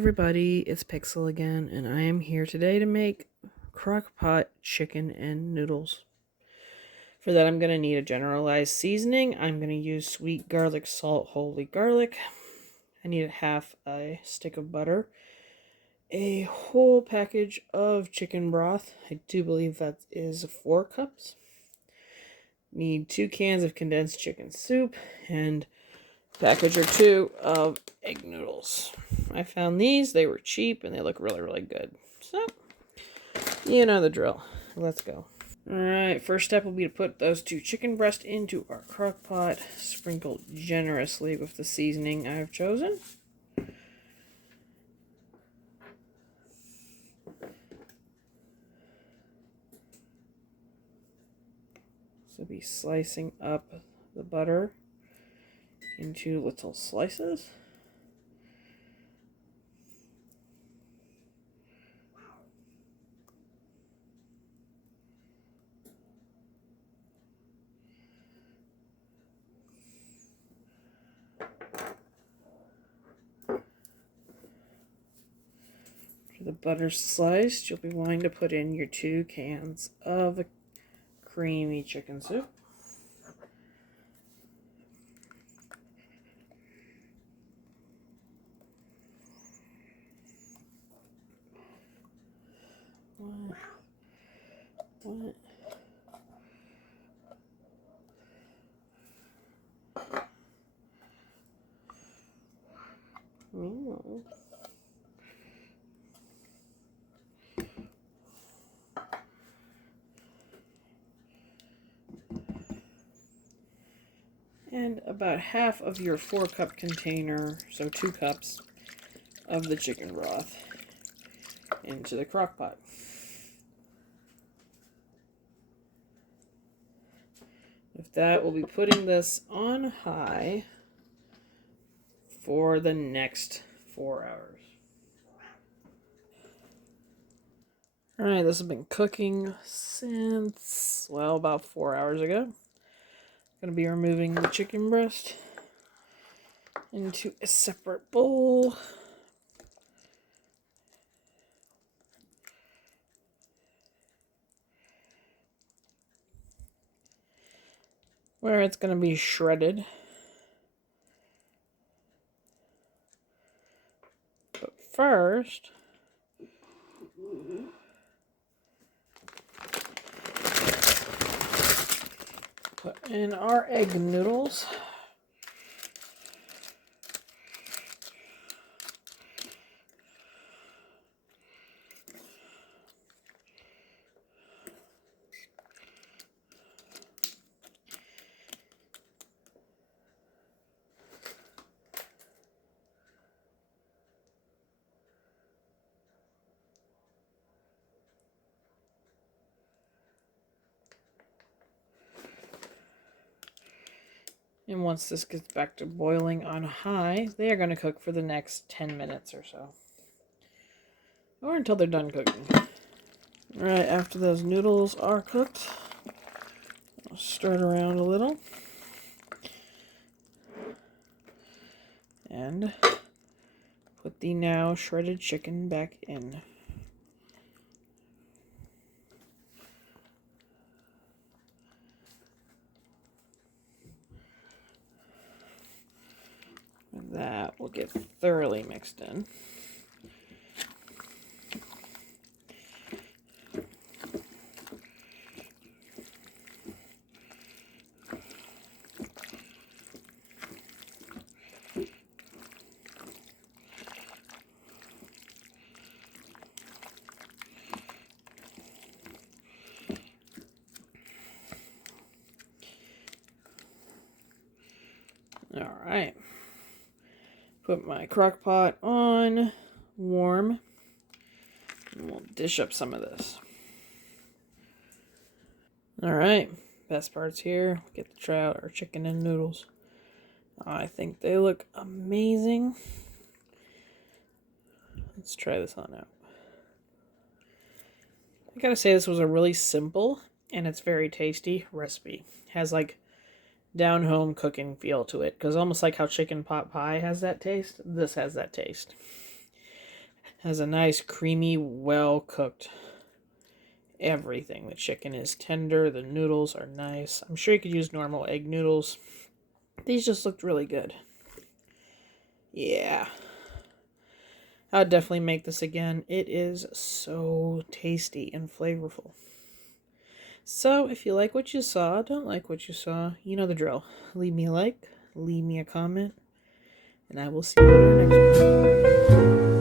everybody, it's Pixel again, and I am here today to make crock pot chicken and noodles. For that I'm going to need a generalized seasoning. I'm going to use sweet garlic salt, holy garlic. I need half a stick of butter, a whole package of chicken broth. I do believe that is 4 cups. Need 2 cans of condensed chicken soup, and package or 2 of egg noodles. I found these. They were cheap and they look really, really good. So, you know the drill. Let's go. Alright, first step will be to put those 2 chicken breasts into our crock pot, sprinkled generously with the seasoning I've chosen. So be slicing up the butter into little slices. After the butter's sliced, you'll be wanting to put in your 2 cans of creamy chicken soup. What? Oh. And about half of your 4-cup container, so 2 cups, of the chicken broth into the crock pot. With that, we'll be putting this on high for the next 4 hours. Alright, this has been cooking since, well, about 4 hours ago. I'm going to be removing the chicken breast into a separate bowl. Where it's going to be shredded. But first, put in our egg noodles. And once this gets back to boiling on high, they are going to cook for the next 10 minutes or so. Or until they're done cooking. Alright, after those noodles are cooked, I'll stir it around a little. And put the now shredded chicken back in. That will get thoroughly mixed in. All right. Put my crock pot on warm, and we'll dish up some of this. All right, best part's here. Get the trout or chicken and noodles. I think they look amazing. Let's try this on out. I gotta say, this was a really simple and it's very tasty recipe. It has like down home cooking feel to it, because almost like how chicken pot pie has that taste, this has that taste. Has a nice, creamy, well-cooked everything. The chicken is tender. The noodles are nice. I'm sure you could use normal egg noodles. These just looked really good. Yeah. I'll definitely make this again. It is so tasty and flavorful. So, if you like what you saw, don't like what you saw, you know the drill. Leave me a like, leave me a comment, and I will see you in our next one.